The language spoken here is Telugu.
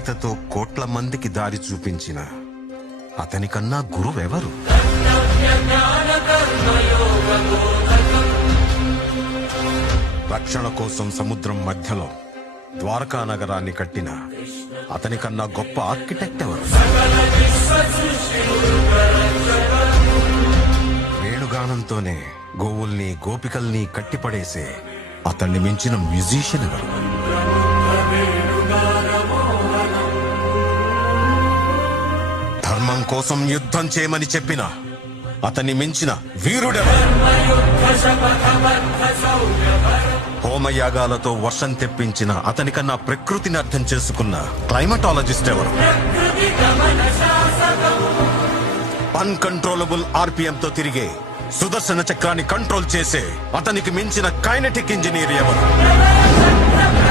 గీతతో కోట్ల మందికి దారి చూపించిన అతనికన్నా గురువెవరు? రక్షణ కోసం సముద్రం మధ్యలో ద్వారకా నగరాన్ని కట్టిన అతనికన్నా గొప్ప ఆర్కిటెక్ట్ ఎవరు? వేణుగానంతోనే గోవుల్ని గోపికల్ని కట్టిపడేసే అతన్ని మించిన మ్యూజిషియన్ ఎవరు? ధర్మం కోసం యుద్ధం చేయమని చెప్పిన అతన్ని మించిన వీరుడెవరు? హోమయాగాలతో వర్షం తెప్పించిన అతనికన్నా ప్రకృతిని అర్థం చేసుకున్న క్లైమటాలజిస్ట్ ఎవరు? అన్కంట్రోలబుల్ ఆర్పిఎం తో తిరిగే సుదర్శన చక్రాన్ని కంట్రోల్ చేసే అతనికి మించిన కైనెటిక్ ఇంజనీర్ ఎవరు?